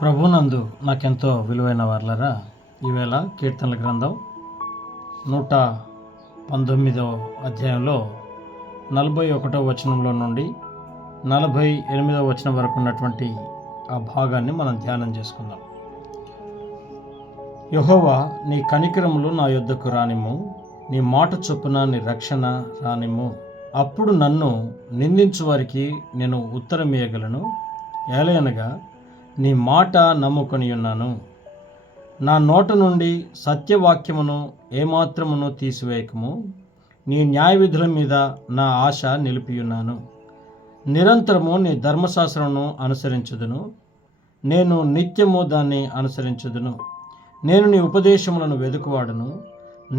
ప్రభునందు నాకెంతో విలువైన వార్లరా, ఈవేళ కీర్తనల గ్రంథం 119 అధ్యాయంలో 41వ వచనంలో నుండి 48వ వచనం వరకు ఉన్నటువంటి ఆ భాగాన్ని మనం ధ్యానం చేసుకుందాం. యెహోవా, నీ కనికరములు నా యొద్దకు రానిమ్ము, నీ మాట చొప్పున నీ రక్షణ రానిమ్ము. అప్పుడు నన్ను నిందించు వారికి నేను ఉత్తరమియ్యగలను. ఏలయనగా నీ మాట నమ్ముకొని ఉన్నాను. నా నోట నుండి సత్యవాక్యమును ఏమాత్రమును తీసివేయకము. నీ న్యాయవిధుల మీద నా ఆశ నిలిపియున్నాను. నిరంతరము నీ ధర్మశాస్త్రమును అనుసరించుదును. నేను నిత్యము దాన్ని అనుసరించుదును. నేను నీ ఉపదేశములను వెదుకువాడును.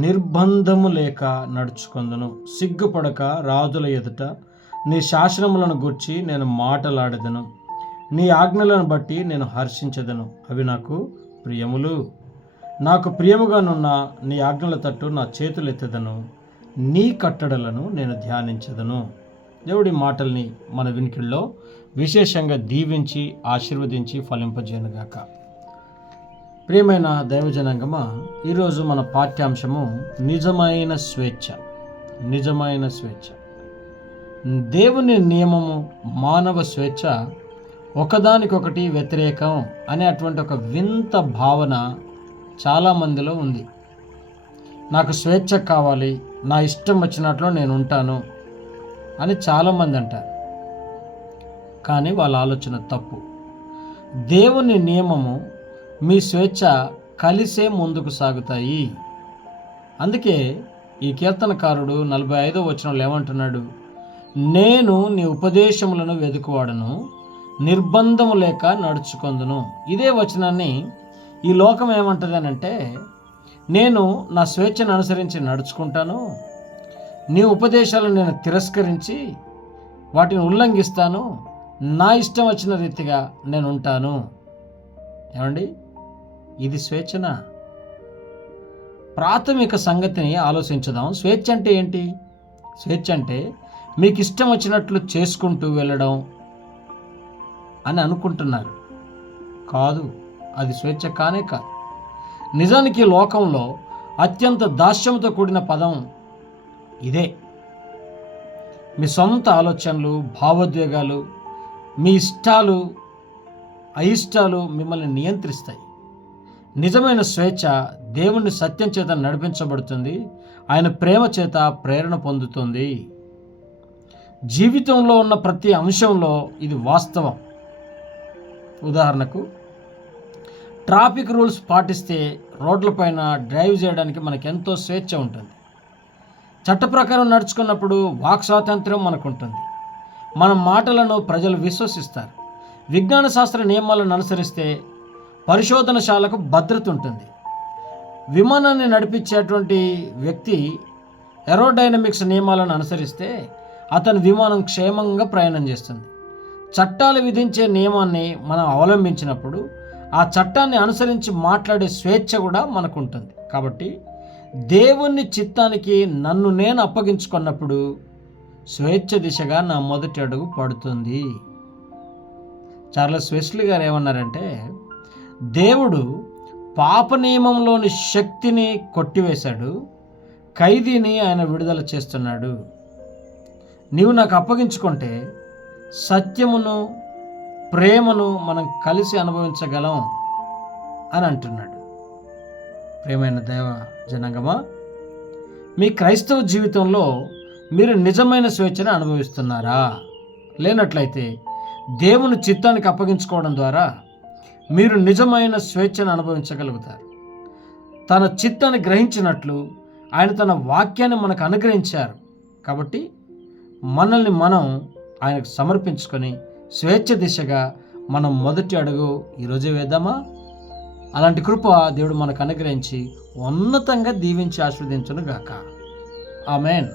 నిర్బంధము లేక నడుచుకొందును. సిగ్గుపడక రాజుల ఎదుట నీ శాసనములను గూర్చి నేను మాటలాడెదను. నీ ఆజ్ఞలను బట్టి నేను హర్షించెదను. అవి నాకు ప్రియములు. నాకు ప్రియముగానున్న నీ ఆజ్ఞల తట్టు నా చేతులు ఎత్తెదను. నీ కట్టడలను నేను ధ్యానించెదను. దేవుడి మాటల్ని మన వినికిడిలో విశేషంగా దీవించి ఆశీర్వదించి ఫలింపజేయనుగాక. ప్రియమైన దైవజనాంగమా, ఈరోజు మన పాఠ్యాంశము నిజమైన స్వేచ్ఛ. నిజమైన స్వేచ్ఛ. దేవుని నియమము, మానవ స్వేచ్ఛ ఒకదానికొకటి వ్యతిరేకం అనే అటువంటి ఒక వింత భావన చాలామందిలో ఉంది. నాకు స్వేచ్ఛ కావాలి, నా ఇష్టం వచ్చినట్లు నేను ఉంటాను అని చాలామంది అంటారు. కానీ వాళ్ళ ఆలోచన తప్పు. దేవుని నియమము, మీ స్వేచ్ఛ కలిసే ముందుకు సాగుతాయి. అందుకే ఈ కీర్తనకారుడు 45వ వచనంలో ఏమంటున్నాడు? నేను నీ ఉపదేశములను వెదుకువాడను, నిర్బంధము లేక నడుచుకొందును. ఇదే వచనాన్ని ఈ లోకం ఏమంటుంది అని అంటే, నేను నా స్వేచ్ఛను అనుసరించి నడుచుకుంటాను, నీ ఉపదేశాలను నేను తిరస్కరించి వాటిని ఉల్లంఘిస్తాను, నా ఇష్టం వచ్చిన రీతిగా నేను ఉంటాను. ఏమండి, ఇది స్వేచ్ఛనా? ప్రాథమిక సంగతిని ఆలోచించుదాం. స్వేచ్ఛ అంటే ఏంటి? స్వేచ్ఛ అంటే మీకు ఇష్టం వచ్చినట్లు చేసుకుంటూ వెళ్ళడం అని అనుకుంటున్నారు. కాదు, అది స్వేచ్ఛ కానే కాదు. నిజానికి లోకంలో అత్యంత దాస్యంతో కూడిన పదం ఇదే. మీ సొంత ఆలోచనలు, భావోద్వేగాలు, మీ ఇష్టాలు, అయిష్టాలు మిమ్మల్ని నియంత్రిస్తాయి. నిజమైన స్వేచ్ఛ దేవుని సత్యం చేత నడిపించబడుతుంది. ఆయన ప్రేమ చేత ప్రేరణ పొందుతుంది. జీవితంలో ఉన్న ప్రతి అంశంలో ఇది వాస్తవం. ఉదాహరణకు, ట్రాఫిక్ రూల్స్ పాటిస్తే రోడ్లపైన డ్రైవ్ చేయడానికి మనకెంతో స్వేచ్ఛ ఉంటుంది. చట్ట ప్రకారం నడుచుకున్నప్పుడు వాక్ స్వాతంత్ర్యం మనకుంటుంది. మన మాటలను ప్రజలు విశ్వసిస్తారు. విజ్ఞాన శాస్త్ర నియమాలను అనుసరిస్తే పరిశోధనశాలకు భద్రత ఉంటుంది. విమానాన్ని నడిపించేటువంటి వ్యక్తి ఏరోడైనమిక్స్ నియమాలను అనుసరిస్తే అతని విమానం క్షేమంగా ప్రయాణం చేస్తుంది. చట్టాలు విధించే నియమాన్ని మనం అవలంబించినప్పుడు ఆ చట్టాన్ని అనుసరించి మాట్లాడే స్వేచ్ఛ కూడా మనకు ఉంటుంది. కాబట్టి దేవుని చిత్తానికి నన్ను నేను అప్పగించుకున్నప్పుడు స్వేచ్ఛ దిశగా నా మొదటి అడుగు పడుతుంది. చార్లెస్ వెస్లీ గారు ఏమన్నారంటే, దేవుడు పాప నియమంలోని శక్తిని కొట్టివేశాడు, ఖైదీని ఆయన విడుదల చేస్తున్నాడు. నీవు నాకు అప్పగించుకుంటే సత్యమును, ప్రేమను మనం కలిసి అనుభవించగలం అని అంటున్నాడు. ప్రియమైన దైవ జనాంగమా, మీ క్రైస్తవ జీవితంలో మీరు నిజమైన స్వేచ్ఛను అనుభవిస్తున్నారా? లేనట్లయితే దేవుని చిత్తానికి అప్పగించుకోవడం ద్వారా మీరు నిజమైన స్వేచ్ఛను అనుభవించగలుగుతారు. తన చిత్తాన్ని గ్రహించినట్లు ఆయన తన వాక్యాన్ని మనకు అనుగ్రహించారు. కాబట్టి మనల్ని మనం ఆయనకు సమర్పించుకొని స్వేచ్ఛ దిశగా మనం మొదటి అడుగు ఈరోజే వేద్దామా? అలాంటి కృప దేవుడు మనకు అనుగ్రహించి ఉన్నతంగా దీవించి ఆశీర్వదించును గాక. ఆమేన్.